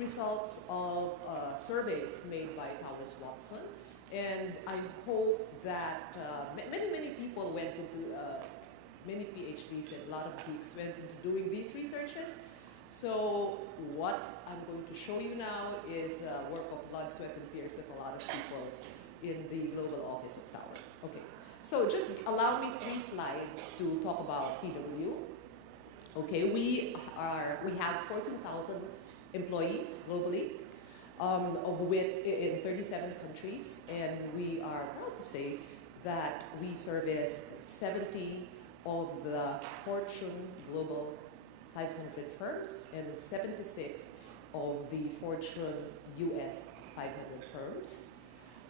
results of surveys made by Towers Watson. And I hope that many people went into, many PhDs and a lot of geeks went into doing these researches. So what I'm going to show you now is work of blood, sweat, and tears of a lot of people in the global office of Towers. Okay, so just allow me 3 slides to talk about TW. Okay, we have 14,000 employees globally, of which in 37 countries, and we are proud to say that we service 70 of the Fortune Global 500 firms and 76 of the Fortune US 500 firms.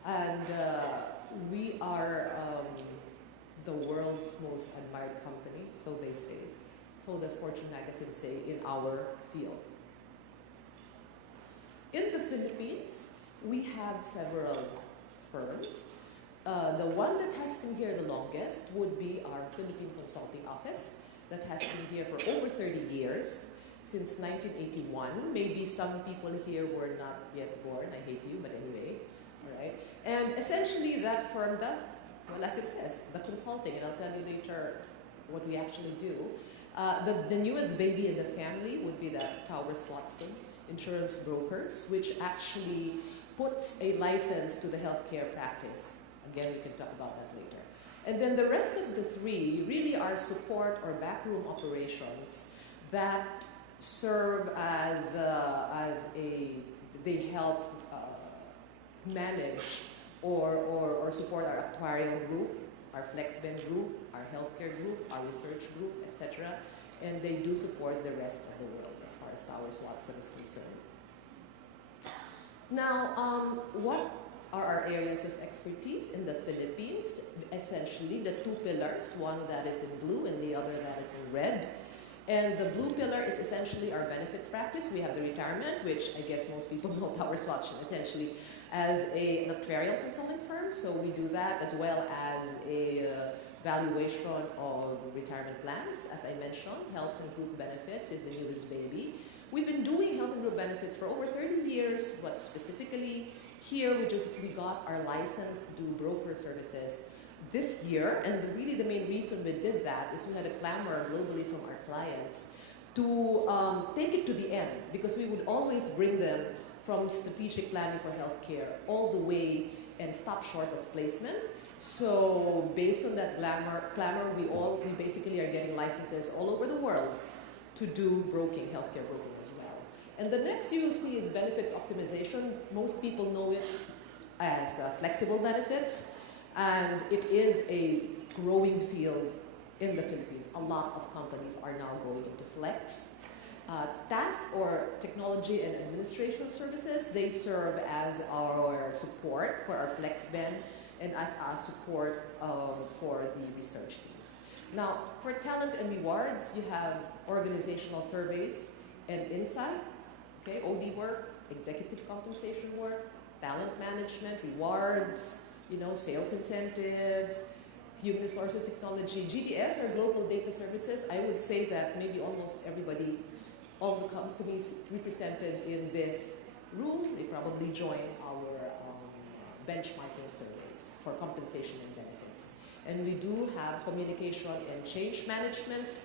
And we are the world's most admired company, so they say. So does Fortune magazine say in our field. In the Philippines, we have several firms. The one that has been here the longest would be our Philippine Consulting Office that has been here for over 30 years, since 1981. Maybe some people here were not yet born. I hate you, but anyway. All right. And essentially that firm does, well, as it says, the consulting, and I'll tell you later what we actually do. The newest baby in the family would be the Towers Watson Insurance Brokers, which actually puts a license to the healthcare practice. Again, we can talk about that later. And then the rest of the 3 really are support or backroom operations that serve as they help manage or support our actuarial group, our FlexBen group, our healthcare group, our research group, etc. And they do support the rest of the world as far as Towers Watson is concerned. Now, what are our areas of expertise in the Philippines? Essentially, the 2 pillars, one that is in blue and the other that is in red. And the blue pillar is essentially our benefits practice. We have the retirement, which I guess most people know Towers Watson essentially as an actuarial consulting firm. So we do that, as well as a valuation of retirement plans. As I mentioned, health and group benefits is the newest baby. We've been doing health and group benefits for over 30 years, but specifically here we got our license to do broker services this year, and really the main reason we did that is we had a clamor globally from our clients to take it to the end, because we would always bring them from strategic planning for healthcare all the way and stop short of placement. So based on that clamor, we basically are getting licenses all over the world to do broking, healthcare broking as well. And the next you will see is benefits optimization. Most people know it as flexible benefits, and it is a growing field in the Philippines. A lot of companies are now going into flex. Task or technology and administration services, they serve as our support for our FlexBen and as our support for the research teams. Now, for talent and rewards, you have organizational surveys and insights, okay, OD work, executive compensation work, talent management, rewards, sales incentives, human resources technology. GDS, or global data services, I would say that maybe almost everybody, all the companies represented in this room, they probably join our benchmarking surveys for compensation and benefits. And we do have communication and change management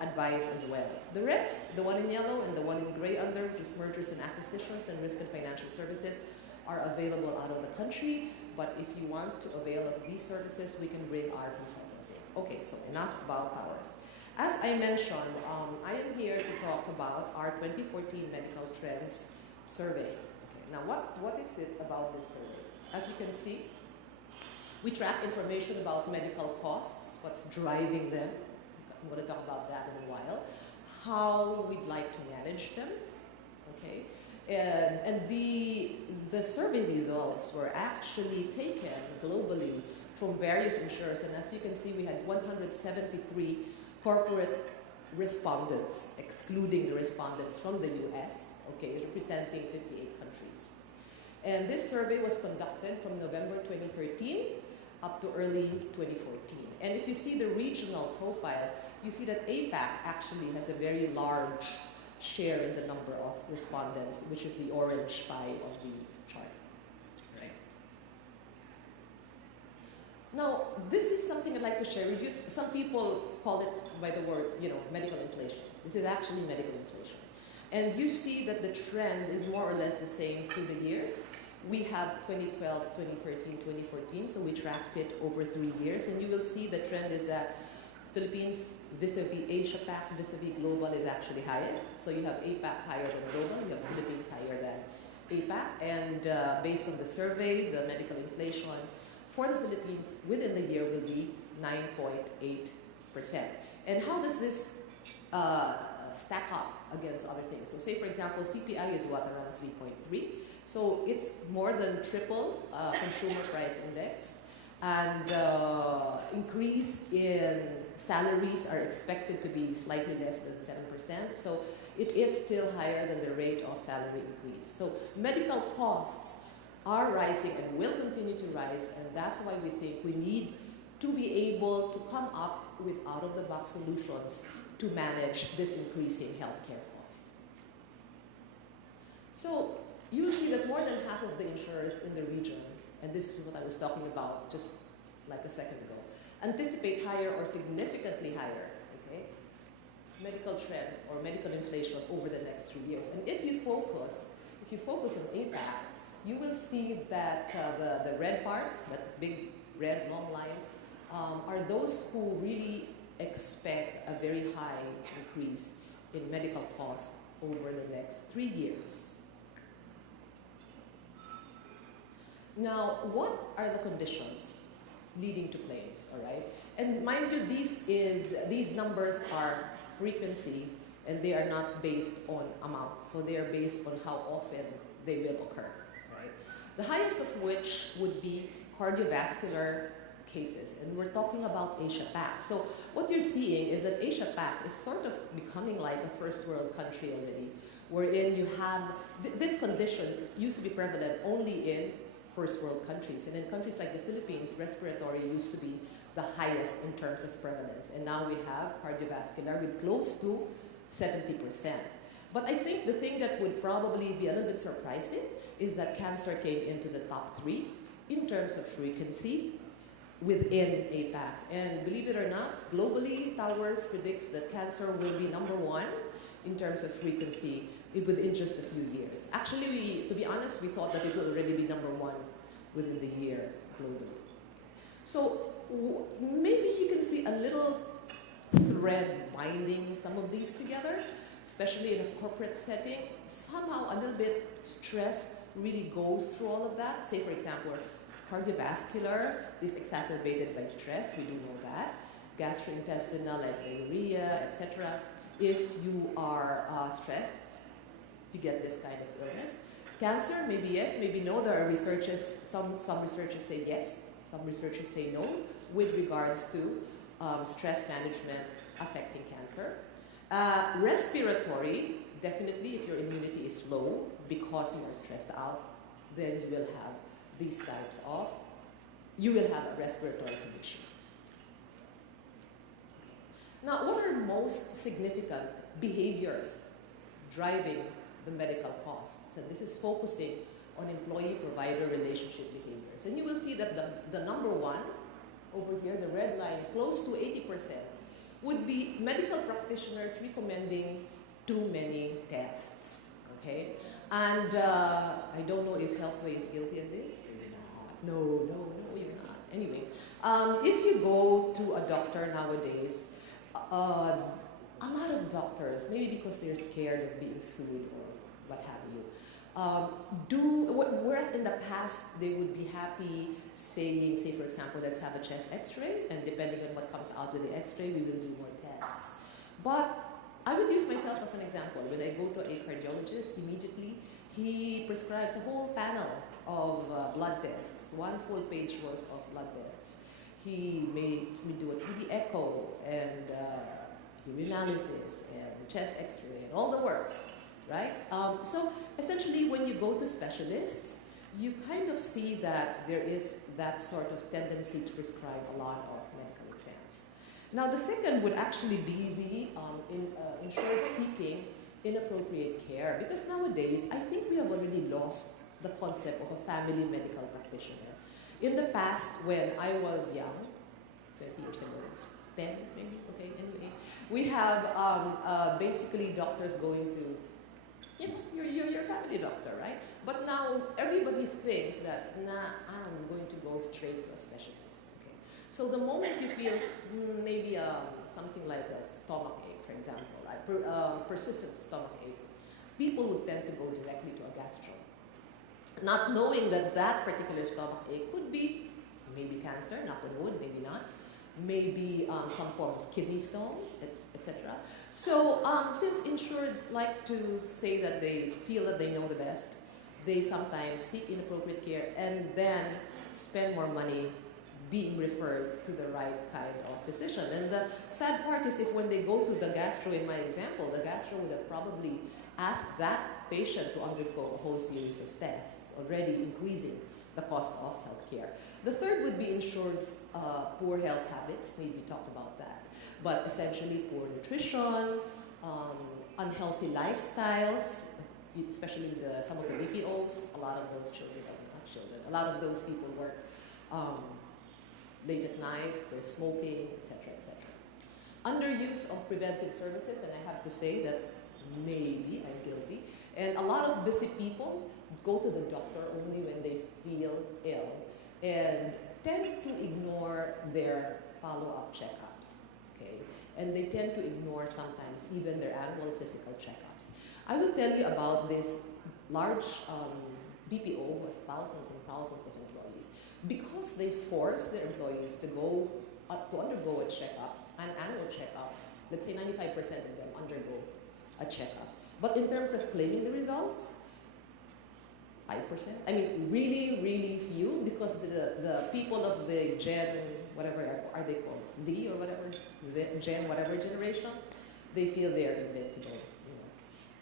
advice as well. The rest, the one in yellow and the one in gray under, just mergers and acquisitions and risk and financial services, are available out of the country. But if you want to avail of these services, we can bring our consultants in. Okay, so enough about ours. As I mentioned, I am here to talk about our 2014 Medical Trends Survey. Okay, now what is it about this survey? As you can see, we track information about medical costs, what's driving them. I'm going to talk about that in a while. How we'd like to manage them, okay? And the survey results were actually taken globally from various insurers. And as you can see, we had 173 corporate respondents, excluding the respondents from the US, okay, representing 58 countries. And this survey was conducted from November 2013 up to early 2014. And if you see the regional profile, you see that APAC actually has a very large share in the number of respondents, which is the orange pie of the chart. Right. Now, this is something I'd like to share with you. Some people call it by the word, medical inflation. This is actually medical inflation. And you see that the trend is more or less the same through the years. We have 2012, 2013, 2014, so we tracked it over 3 years, and you will see the trend is that Philippines vis-a-vis Asia Pac, vis-a-vis global is actually highest. So you have APAC higher than global, you have Philippines higher than APAC, and based on the survey, the medical inflation for the Philippines within the year will be 9.8%. And how does this stack up against other things? So say, for example, CPI is what, around 3.3. So it's more than triple consumer price index. And increase in salaries are expected to be slightly less than 7%. So it is still higher than the rate of salary increase. So medical costs are rising and will continue to rise, and that's why we think we need to be able to come up with out-of-the-box solutions to manage this increasing healthcare cost. So you will see that more than half of the insurers in the region, and this is what I was talking about just like a second ago, anticipate higher or significantly higher, medical trend or medical inflation over the next 3 years. And if you focus on APAC, you will see that the red part, that big red long line, are those who really expect a very high increase in medical costs over the next 3 years. Now, what are the conditions leading to claims, all right? And mind you, these numbers are frequency, and they are not based on amount. So they are based on how often they will occur, right? The highest of which would be cardiovascular cases, and we're talking about Asia Pac. So what you're seeing is that Asia Pac is sort of becoming like a first world country already, wherein you have, this condition used to be prevalent only in first world countries. And in countries like the Philippines, respiratory used to be the highest in terms of prevalence. And now we have cardiovascular with close to 70%. But I think the thing that would probably be a little bit surprising is that cancer came into the top 3 in terms of frequency within APAC. And believe it or not, globally, Towers predicts that cancer will be number 1 in terms of frequency within just a few years. Actually, to be honest, we thought that it would already be number 1 within the year globally. So maybe you can see a little thread binding some of these together, especially in a corporate setting. Somehow a little bit stress really goes through all of that. Say, for example, cardiovascular is exacerbated by stress, we do know that. Gastrointestinal, like diarrhea, etc. If you are stressed, you get this kind of illness. Cancer, maybe yes, maybe no. There are researchers, some researchers say yes, some researchers say no, with regards to stress management affecting cancer. Respiratory, definitely if your immunity is low because you are stressed out, then you will have these types of, you will have a respiratory condition. Now, what are most significant behaviors driving the medical costs? And this is focusing on employee-provider relationship behaviors. And you will see that the number 1, over here, the red line, close to 80%, would be medical practitioners recommending too many tests, okay? And I don't know if Healthway is guilty of this. No, you're not. Anyway, if you go to a doctor nowadays, a lot of doctors, maybe because they're scared of being sued or what have you, whereas in the past they would be happy saying, say for example, let's have a chest x-ray, and depending on what comes out with the x-ray, we will do more tests. But I would use myself as an example. When I go to a cardiologist, immediately he prescribes a whole panel of blood tests, 1 full page worth of blood tests. He makes me do a 3D echo and urinalysis and chest x-ray and all the works, right? So essentially when you go to specialists, you kind of see that there is that sort of tendency to prescribe a lot of medical exams. Now the second would actually be the insured seeking inappropriate care. Because nowadays, I think we have already lost the concept of a family medical practitioner. In the past, when I was young, 20 years ago, 10 maybe, okay, anyway, we have basically doctors going to, you know, your family doctor, right? But now everybody thinks that, nah, I'm going to go straight to a specialist. Okay. So the moment you feel maybe something like a stomach ache, for example, persistent stomach ache, people would tend to go directly to a gastro, not knowing that that particular stomach ache could be maybe cancer, knock on wood, maybe not, maybe some form of kidney stone, etc. So since insureds like to say that they feel that they know the best, they sometimes seek inappropriate care and then spend more money being referred to the right kind of physician. And the sad part is if when they go to the gastro, in my example, the gastro would have probably asked that patient to undergo a whole series of tests, already increasing the cost of healthcare. The third would be insured's poor health habits. Need we talk about that? But essentially poor nutrition, unhealthy lifestyles, especially some of the BPOs. A lot of those children, not children, a lot of those people work late at night, they're smoking, etc., etc. Underuse of preventive services, and I have to say that maybe I'm guilty. And a lot of busy people go to the doctor only when they feel ill and tend to ignore their follow-up checkups, okay? And they tend to ignore sometimes even their annual physical checkups. I will tell you about this large BPO who has thousands and thousands of employees. Because they force their employees to go to undergo a checkup, an annual checkup, let's say 95% of them undergo a checkup. But in terms of claiming the results, 5%. I mean, really, really few, because the people of the Gen, whatever are they called, Z or whatever, Gen whatever generation, they feel they're invincible. You know.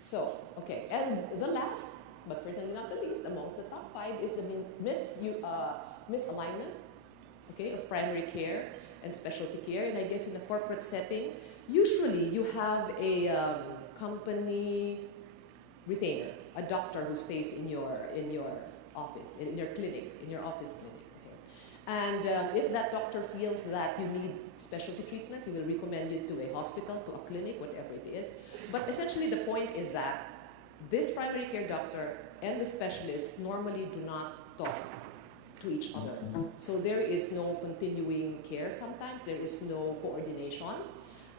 So, okay, and the last, but certainly not the least, amongst the top 5 is the misalignment, okay, of primary care and specialty care. And I guess in a corporate setting, usually you have a company retainer, a doctor who stays in your office, in your clinic, in your office clinic. Okay? And if that doctor feels that you need specialty treatment, he will recommend you to a hospital, to a clinic, whatever it is. But essentially the point is that this primary care doctor and the specialist normally do not talk to each other. So there is no continuing care sometimes, there is no coordination.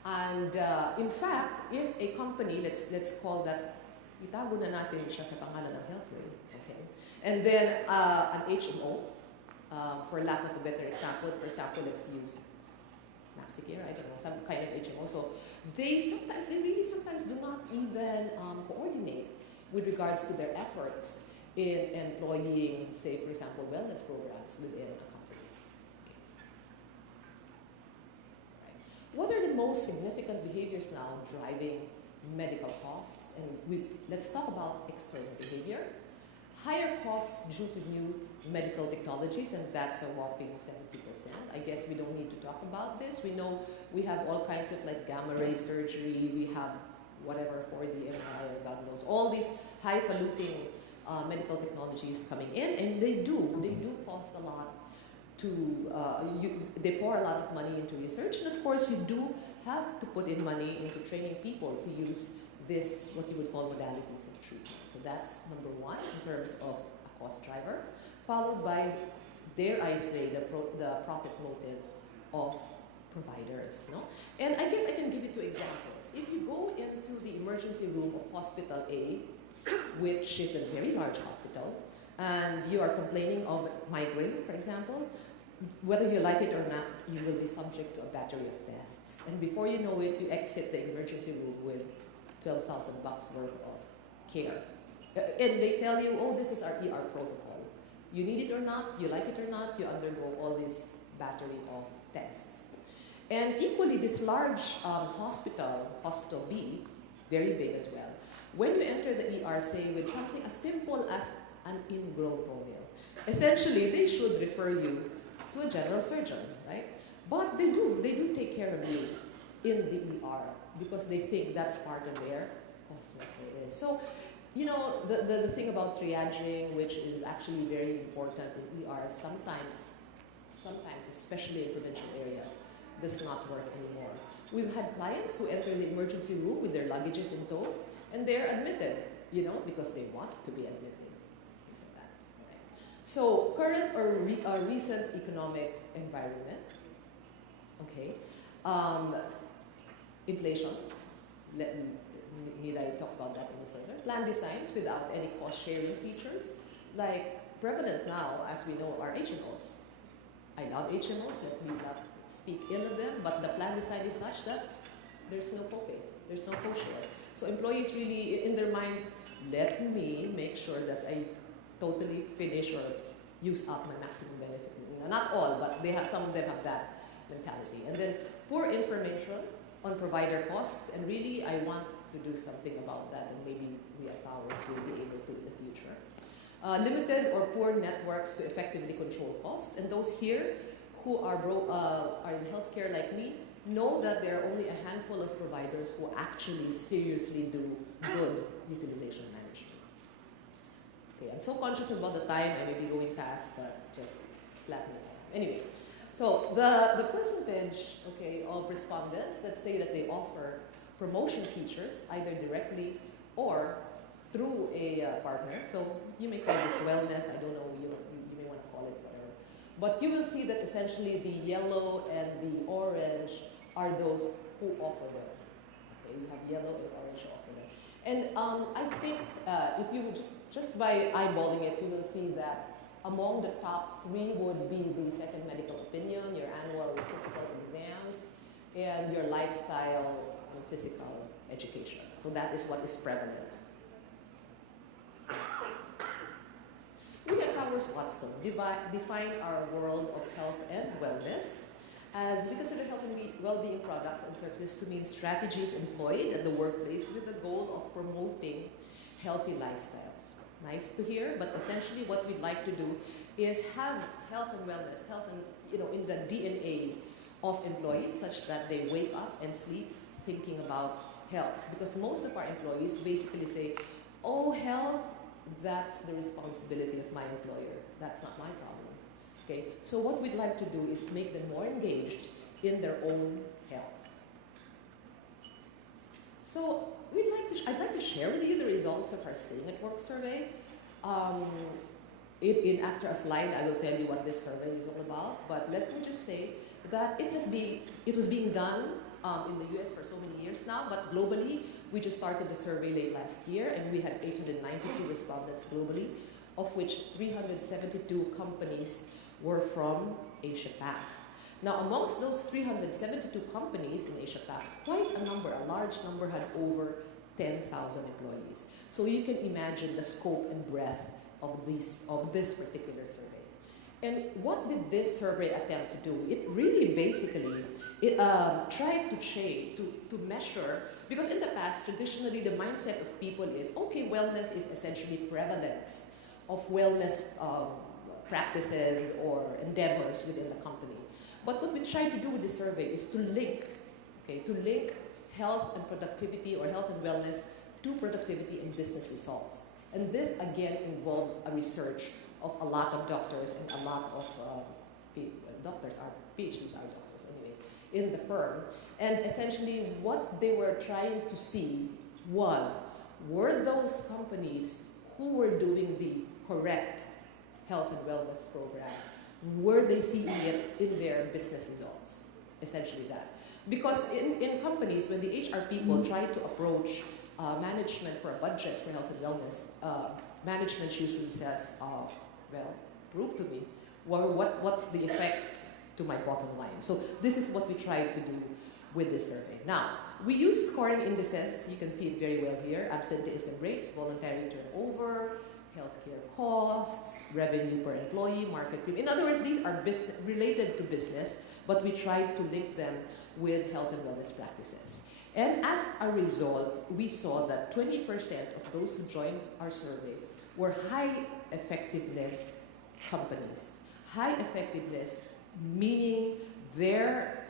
And in fact, if a company, let's call that, itago na natin siya sa pangalan ng Healthway, okay? And then an HMO, for lack of a better example, let's use MaxiCare, I don't know, some kind of HMO. So they really sometimes do not even coordinate with regards to their efforts in employing, say, for example, wellness programs within a company. Right. What are the most significant behaviors now driving medical costs? And let's talk about external behavior. Higher costs due to new medical technologies, and that's a whopping 70%. I guess we don't need to talk about this. We know we have all kinds of like gamma ray surgery, we have whatever for the MRI or God knows, all these highfalutin medical technologies coming in, and they do cost a lot to, they pour a lot of money into research, and of course you do have to put in money into training people to use this, what you would call modalities of treatment. So that's number one in terms of a cost driver, followed by, dare I say, the profit motive of providers. No? And I guess I can give you 2 examples. If you go into the emergency room of Hospital A, which is a very large hospital, and you are complaining of migraine, for example, whether you like it or not, you will be subject to a battery of tests. And before you know it, you exit the emergency room with $12,000 worth of care. And they tell you, oh, this is our ER protocol. You need it or not, you like it or not, you undergo all this battery of tests. And equally, this large hospital, Hospital B, very big as well, when you enter the ER, say, with something as simple as an ingrown toenail, essentially, they should refer you to a general surgeon, right? But they do take care of you in the ER because they think that's part of their cost also is. So, the thing about triaging, which is actually very important in ER, sometimes, especially in provincial areas, does not work anymore. We've had clients who enter the emergency room with their luggages in tow, and they're admitted, because they want to be admitted. Isn't that right? So, current or recent economic environment, okay, inflation. Need I talk about that any further? Plan designs without any cost-sharing features, like prevalent now, as we know, are HMOs. I love HMOs, let me not speak ill of them, but the plan design is such that there's no copay, there's no co-share. So employees really, in their minds, let me make sure that I totally finish or use up my maximum benefit. Not all, but some of them have that mentality. And then poor information on provider costs, and really I want to do something about that, and maybe we at Towers will be able to in the future. Limited or poor networks to effectively control costs, and those here who are in healthcare like me know that there are only a handful of providers who actually seriously do good utilization management. Okay, I'm so conscious about the time, I may be going fast, but just slap me. Anyway, so the percentage, of respondents that say that they offer promotion features, either directly or through a partner. So you may call this wellness, I don't know, you may want to call it whatever. But you will see that essentially the yellow and the orange are those who offer them. Okay, you have yellow and orange who offer them. And I think if you would just by eyeballing it, you will see that among the top 3 would be the second medical opinion, your annual physical exams, and your lifestyle and physical education. So that is what is prevalent. We at Towers Watson define our world of health and wellness as we consider health and well-being products and services to mean strategies employed at the workplace with the goal of promoting healthy lifestyles. Nice to hear, but essentially what we'd like to do is have health and wellness, in the DNA of employees, such that they wake up and sleep thinking about health. Because most of our employees basically say, oh, health, that's the responsibility of my employer. That's not my problem. Okay, so what we'd like to do is make them more engaged in their own health. So I'd like to share with you the results of our Staying at Work survey. After a slide, I will tell you what this survey is all about. But let me just say that it was being done in the US for so many years now, but globally, we just started the survey late last year, and we had 892 respondents globally, of which 372 companies were from Asia-Pac. Now, amongst those 372 companies in Asia-Pac, a large number had over 10,000 employees. So you can imagine the scope and breadth of this particular survey. And what did this survey attempt to do? It really basically tried to measure, because in the past, traditionally, the mindset of people is, okay, wellness is essentially prevalence of wellness practices or endeavors within the company. But what we tried to do with this survey is to link health and productivity, or health and wellness, to productivity and business results. And this, again, involved a research of a lot of doctors and a lot of PhDs are doctors anyway, in the firm. And essentially what they were trying to see were those companies who were doing the correct health and wellness programs, were they seeing it in their business results? Essentially that. Because in companies, when the HR people try to approach management for a budget for health and wellness, management usually says, well, prove to me, what's the effect to my bottom line? So this is what we tried to do with this survey. Now, we used scoring indices. You can see it very well here. Absenteeism rates, voluntary turnover, healthcare costs, revenue per employee, market premium. In other words, these are related to business, but we tried to link them with health and wellness practices. And as a result, we saw that 20% of those who joined our survey were high effectiveness companies. High effectiveness meaning their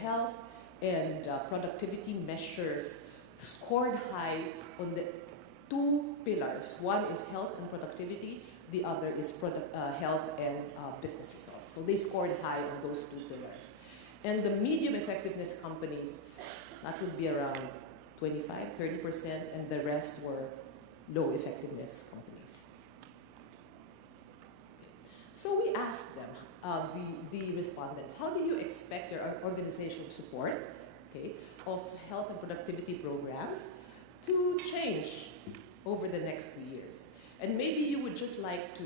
health and productivity measures scored high on the two pillars. One is health and productivity, the other is health and business results. So they scored high on those two pillars. And the medium effectiveness companies, that would be around 25, 30%, and the rest were low effectiveness companies. So we asked them, the respondents, how do you expect your organization support, okay, of health and productivity programs to change over the next 2 years? And maybe you would just like to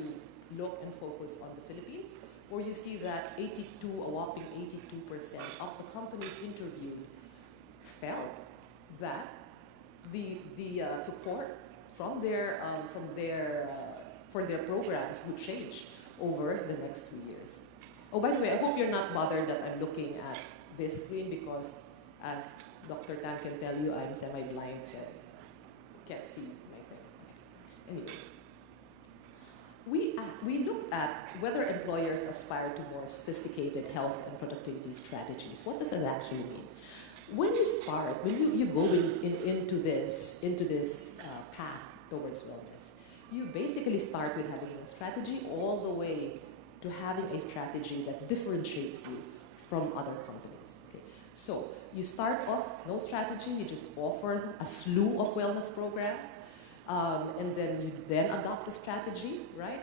look and focus on the Philippines, or you see that a whopping 82% of the companies interviewed felt that the support for their programs would change over the next 2 years. Oh, by the way, I hope you're not bothered that I'm looking at this screen because, as Dr. Tan can tell you, I'm semi-blind, so can't see my thing. Anyway, we looked at whether employers aspire to more sophisticated health and productivity strategies. What does that actually mean? When you start, when you go into this path towards wellness, you basically start with having a strategy all the way to having a strategy that differentiates you from other companies. Okay? So you start off no strategy, you just offer a slew of wellness programs, and then you then adopt the strategy, right?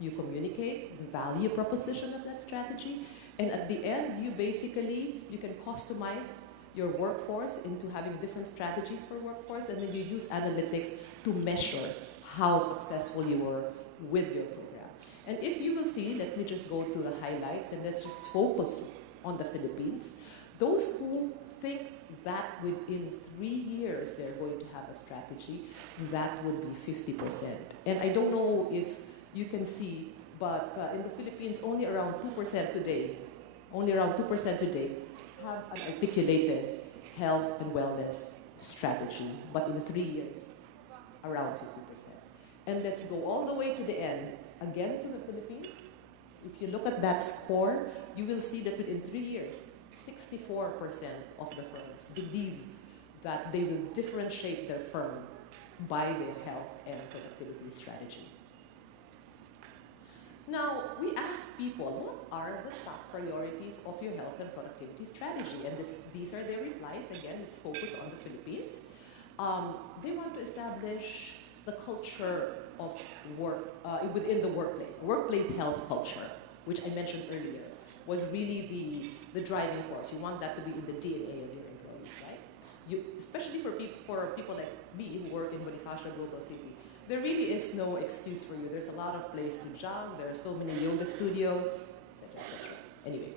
You communicate the value proposition of that strategy, and at the end, you can customize your workforce into having different strategies for workforce, and then you use analytics to measure how successful you were with your program. And if you will see, let me just go to the highlights and let's just focus on the Philippines. Those who think that within 3 years they're going to have a strategy, that would be 50%. And I don't know if you can see, but in the Philippines, only around 2% today have an articulated health and wellness strategy, but in 3 years, around 50%. And let's go all the way to the end, again to the Philippines. If you look at that score, you will see that within 3 years, 64% of the firms believe that they will differentiate their firm by their health and productivity strategy. Now, we asked people, what are the top priorities of your health and productivity strategy? And these are their replies. Again, let's focus on the Philippines. They want to establish the culture of work within the workplace. Workplace health culture, which I mentioned earlier, was really the driving force. You want that to be in the DNA of your employees, right? Especially for people like me who work in Bonifacio Global City, there really is no excuse for you. There's a lot of place to jog. There are so many yoga studios, etc., etc. Anyway,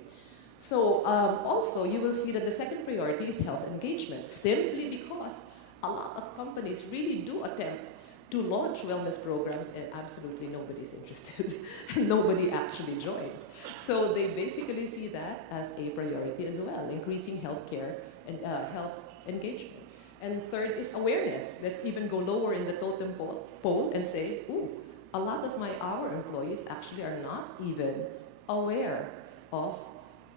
so also you will see that the second priority is health engagement, simply because a lot of companies really do attempt to launch wellness programs and absolutely nobody's interested. Nobody actually joins. So they basically see that as a priority as well, increasing healthcare and health engagement. And third is awareness. Let's even go lower in the totem pole and say, ooh, a lot of our employees actually are not even aware of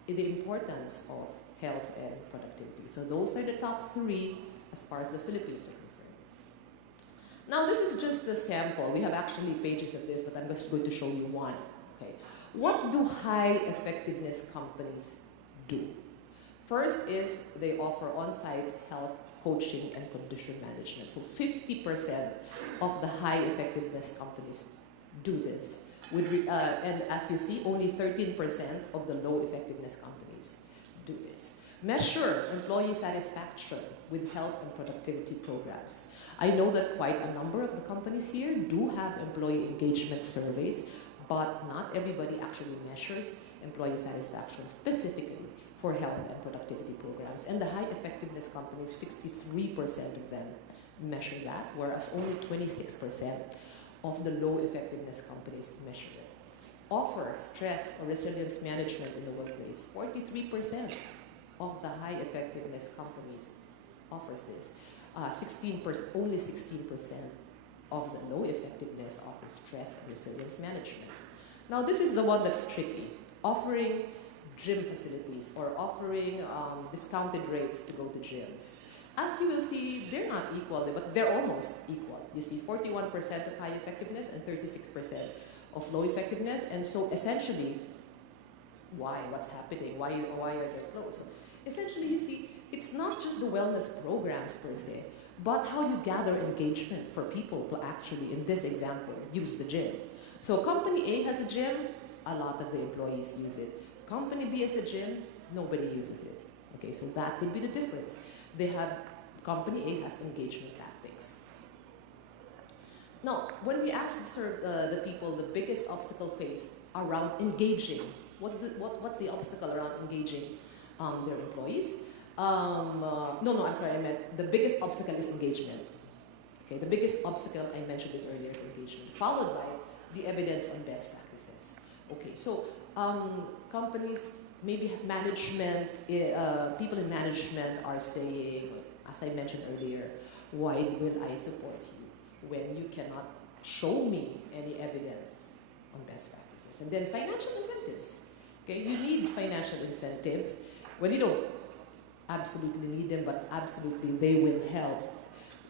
the importance of health and productivity. So those are the top 3 as far as the Philippines are concerned. Now this is just a sample. We have actually pages of this, but I'm just going to show you one. Okay. What do high effectiveness companies do? First is they offer on-site health coaching and condition management. So 50% of the high effectiveness companies do this. And as you see, only 13% of the low effectiveness companies do this. Measure employee satisfaction with health and productivity programs. I know that quite a number of the companies here do have employee engagement surveys, but not everybody actually measures employee satisfaction specifically for health and productivity programs. And the high effectiveness companies, 63% of them measure that, whereas only 26% of the low effectiveness companies measure it. Offer stress or resilience management in the workplace. 43% of the high effectiveness companies offers this. Only 16% of the low effectiveness offers stress and resilience management. Now this is the one that's tricky. Offering gym facilities or offering discounted rates to go to gyms. as you will see, they're not equal, but they're almost equal. You see 41% of high effectiveness and 36% of low effectiveness. And so essentially, why? What's happening? Why are they close? So essentially, you see, it's not just the wellness programs per se, but how you gather engagement for people to actually, in this example, use the gym. So company A has a gym, a lot of the employees use it. Company B has a gym, nobody uses it. Okay, so that would be the difference. They have, company A has engagement tactics. Now, when we ask the people the biggest obstacle faced around engaging, what's the obstacle around engaging their employees? I'm sorry, I meant the biggest obstacle is engagement. Okay, the biggest obstacle, I mentioned this earlier, is engagement, followed by the evidence on best practices. Okay, so companies, maybe management, people in management are saying, as I mentioned earlier, why will I support you when you cannot show me any evidence on best practices? And then financial incentives. Okay, you need financial incentives. Well, you don't absolutely need them, but absolutely they will help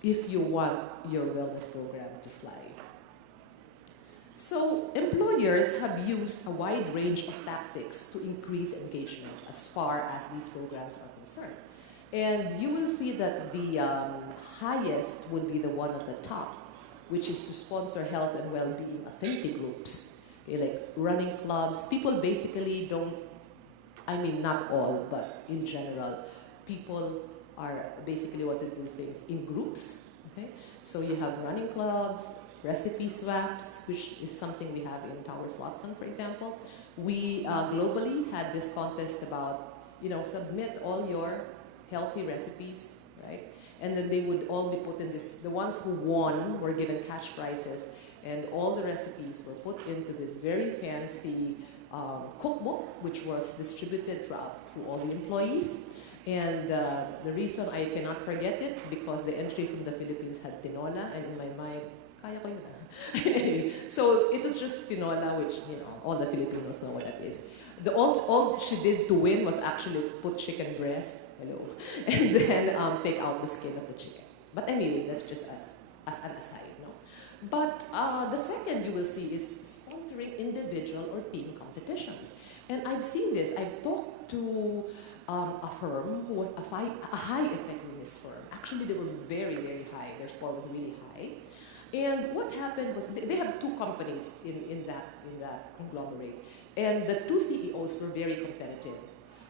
if you want your wellness program to fly. So employers have used a wide range of tactics to increase engagement as far as these programs are concerned. And you will see that the highest would be the one at the top, which is to sponsor health and well-being affinity groups, okay, like running clubs. People basically don't, I mean not all, but in general, people are basically want to do things in groups. Okay? So you have running clubs, recipe swaps, which is something we have in Towers Watson, for example. We globally had this contest about, submit all your healthy recipes, right? And then they would all be put in this, the ones who won were given cash prizes, and all the recipes were put into this very fancy cookbook, which was distributed through all the employees. And the reason I cannot forget it, because the entry from the Philippines had tinola, and in my mind, kaya ko yun. So it was just tinola, which, all the Filipinos know what that is. All she did to win was actually put chicken breast, and then take out the skin of the chicken. But anyway, that's just as an aside, no? But the second you will see is sponsoring individual or team competitions. And I've seen this. I've talked to a firm who was a high effectiveness firm. Actually, they were very, very high. Their score was really high. And what happened was they have two companies in that conglomerate. And the two CEOs were very competitive.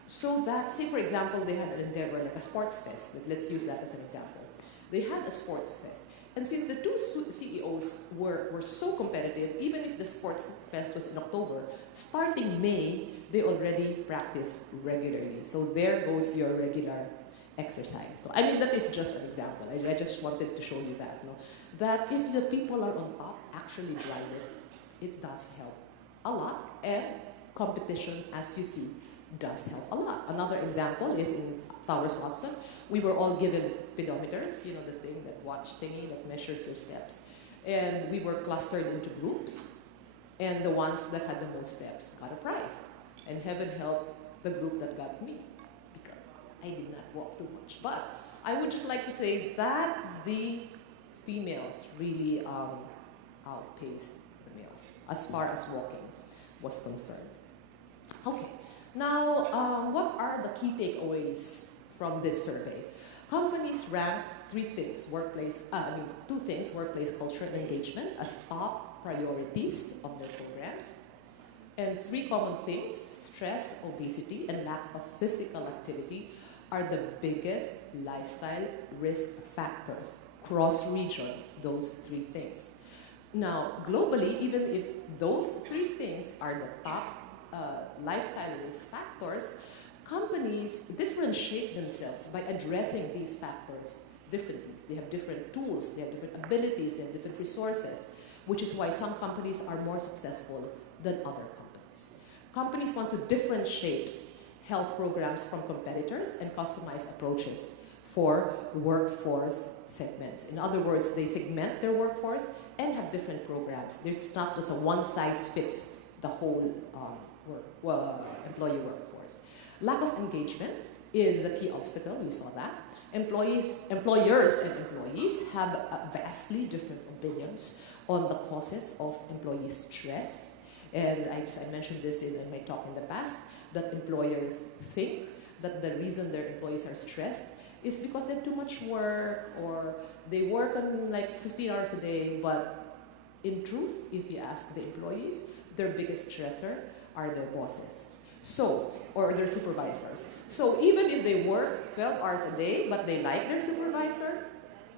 So that, say for example, they had an endeavor like a sports fest. Let's use that as an example. They had a sports fest. And since the two CEOs were so competitive, even if the sports fest was in October, starting May, they already practice regularly. So there goes your regular exercise. So I mean, that is just an example. I just wanted to show you that. No? That if the people are on top actually drive it does help a lot. And competition, as you see, does help a lot. Another example is in Towers Watson. We were all given pedometers, the thing that watch thingy that measures your steps. And we were clustered into groups, and the ones that had the most steps got a prize. And heaven help the group that got me, because I did not walk too much. But I would just like to say that the females really outpaced the males as far as walking was concerned. Okay, now what are the key takeaways from this survey? Companies rank two things, workplace culture and engagement, as top priorities of their programs. And three common things, stress, obesity, and lack of physical activity, are the biggest lifestyle risk factors, cross-region, those three things. Now, globally, even if those three things are the top lifestyle risk factors, companies differentiate themselves by addressing these factors differently. They have different tools, they have different abilities, they have different resources, which is why some companies are more successful than other companies. Companies want to differentiate health programs from competitors and customize approaches for workforce segments. In other words, they segment their workforce and have different programs. It's not just a one-size-fits the whole employee workforce. Lack of engagement is the key obstacle, we saw that. Employers and employees have vastly different opinions on the causes of employee stress. And I mentioned this in my talk in the past, that employers think that the reason their employees are stressed is because they have too much work, or they work on like 15 hours a day. But in truth, if you ask the employees, their biggest stressor are their bosses. So, or their supervisors. So even if they work 12 hours a day, but they like their supervisor,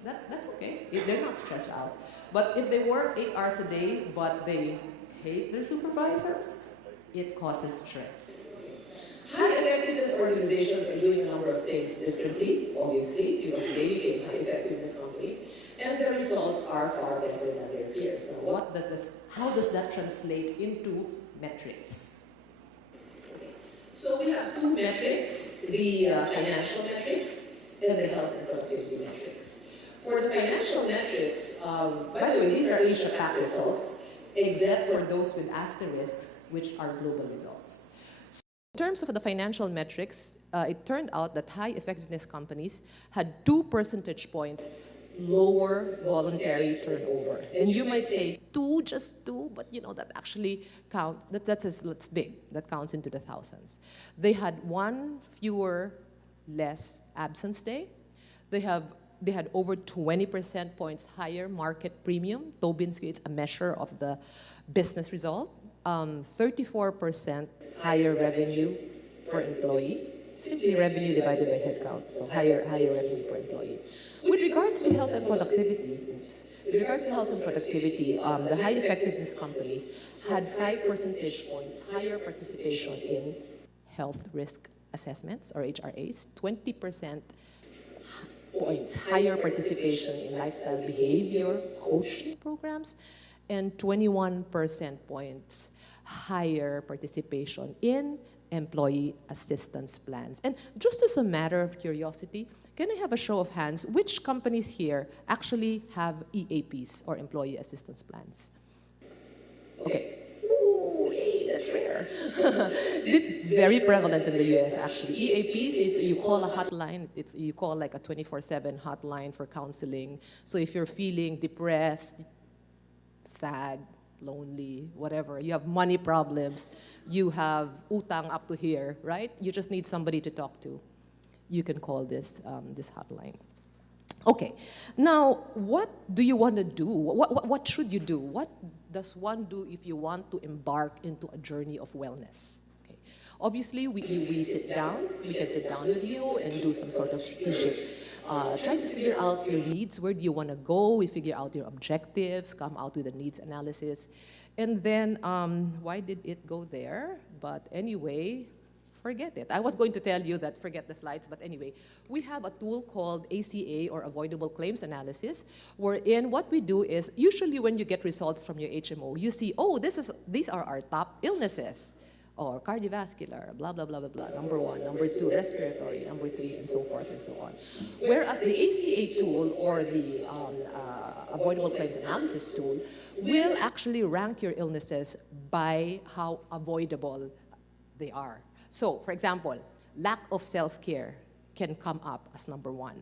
that's okay, if they're not stressed out. But if they work 8 hours a day, but they hate their supervisors, it causes stress. High effectiveness organizations are doing a number of things differently, obviously, because they became high effectiveness companies, and the results are far better than their peers. So how does that translate into metrics? So we have two metrics, the financial metrics and the health and productivity metrics. For the financial metrics, by the way, these are Asia-Pac results, except for those with asterisks, which are global results. So in terms of the financial metrics, it turned out that high effectiveness companies had 2 percentage points lower voluntary turnover. And you might say, just two, but you know, that actually counts, that's big, that counts into the thousands. They had 1 fewer less absence day. They had over 20% points higher market premium. Tobin's, it's a measure of the business result. 34% higher revenue per employee. Simply revenue divided by headcount, so higher revenue per employee. With regards to health and productivity, the high effectiveness companies had 5 percentage points higher participation in health risk assessments, or HRAs, 20% points higher participation in lifestyle behavior coaching programs, and 21% points higher participation in employee assistance plans. And just as a matter of curiosity, can I have a show of hands, which companies here actually have EAPs, or employee assistance plans? Okay. Ooh, hey, that's rare. It's very prevalent in the US, actually. EAPs is, you call a hotline, you call like a 24/7 hotline for counseling. So if you're feeling depressed, sad, lonely, whatever, you have money problems, you have utang up to here, right? You just need somebody to talk to. You can call this hotline. Okay, now what do you want to do? What should you do? What does one do if you want to embark into a journey of wellness? Okay. Obviously, we can sit down with you and do some sort of strategic, try to figure out your needs, where do you want to go, we figure out your objectives, come out with a needs analysis, and then, why did it go there? But anyway, forget it. I was going to tell you that forget the slides, but anyway, we have a tool called ACA, or Avoidable Claims Analysis, wherein what we do is, usually when you get results from your HMO, you see, oh, these are our top illnesses, or cardiovascular, blah, blah, blah, blah, blah, number 1, number 2, respiratory, number 3, and so forth and so on. Whereas the ACA tool, or the Avoidable Claims Analysis tool, will actually rank your illnesses by how avoidable they are. So, for example, lack of self-care can come up as number 1,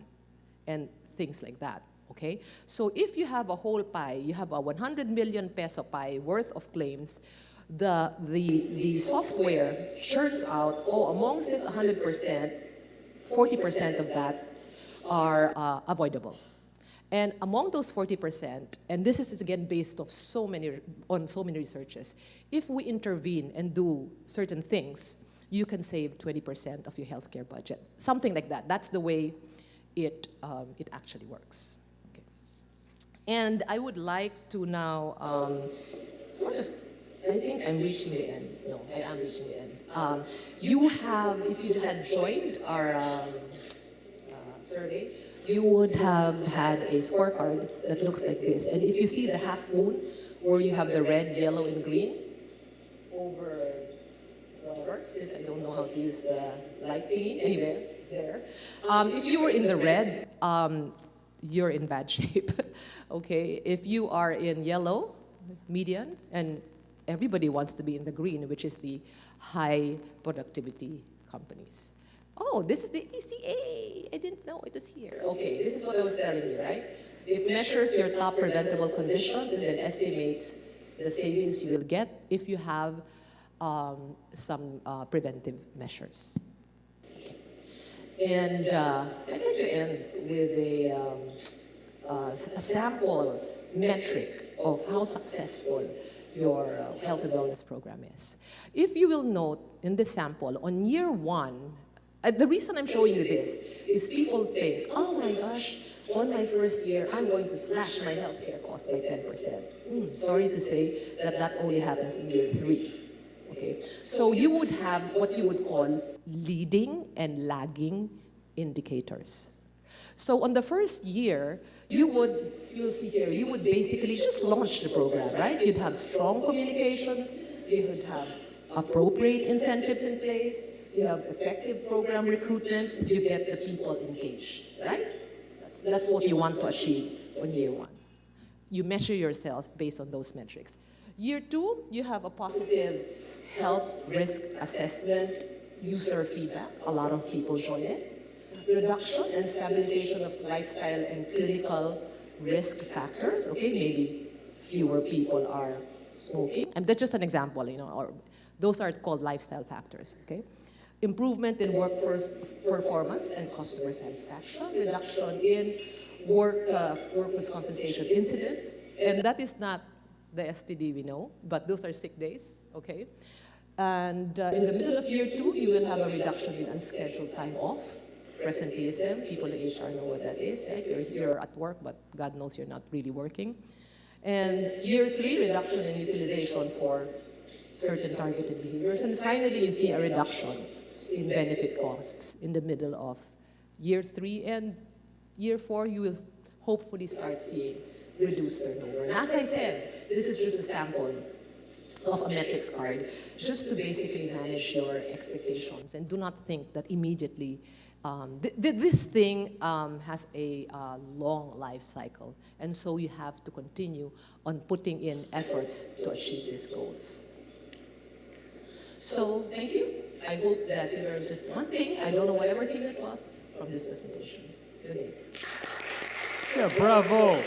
and things like that, okay? So if you have a whole pie, you have a 100 million peso pie worth of claims, the software churns out, oh, amongst this 100%, 40% of that are avoidable. And among those 40%, and this is again based on so many researches, if we intervene and do certain things, you can save 20% of your healthcare budget. Something like that. That's the way it actually works. Okay. And I would like to now I think I'm reaching the end. No, I am reaching the end. You have, if you had joined our survey, you would have had a scorecard that looks like this. And if you see the half moon, where you have the red, yellow, and green, over whatever, since I don't know how to use the light thingy, anyway, there. If you were in the red, you're in bad shape, okay? If you are in yellow, median, and everybody wants to be in the green, which is the high productivity companies. Oh, this is the ECA. I didn't know it was here. Okay, this is what I was telling you, right? It measures your top preventable conditions and then estimates the savings you will get if you have some preventive measures. And I'd like to end with a sample metric of how successful your health and wellness program is. If you will note in this sample, on year one, the reason I'm showing you this is people think, oh my gosh, on my first year, I'm going to slash my healthcare costs by 10%. Sorry to say that that only happens in year 3. Okay, so you would have what you would call leading and lagging indicators. So on the first year, you'll see here, you would basically just launch the program, right? You'd have strong communications, you would have appropriate incentives in place, you have effective program recruitment, you get the people engaged, right? That's what you want to achieve on year one. You measure yourself based on those metrics. Year 2, you have a positive health risk assessment, user feedback. A lot of people join it. Reduction and stabilization of lifestyle and clinical risk factors. Okay, maybe fewer people are smoking. And that's just an example, or those are called lifestyle factors. Okay, improvement in workforce performance and customer satisfaction. Reduction in workplace compensation incidents, and that is not the STD we know, but those are sick days. Okay, and in the middle of year 2, you will have a reduction in unscheduled time off. Presenteeism, people in HR know what that is, right? You're at work, but God knows you're not really working. And year 3, reduction in utilization for certain targeted behaviors. And finally, you see a reduction in benefit costs in the middle of year 3. And year 4, you will hopefully start seeing reduced turnover. And as I said, this is just a sample of a metrics card, just to basically manage your expectations. And do not think that immediately this thing has a long life cycle, and so you have to continue on putting in efforts to achieve these goals. So thank you. I hope that you learned just one thing, I don't know whatever thing it was, from this presentation. Good day. Yeah, bravo.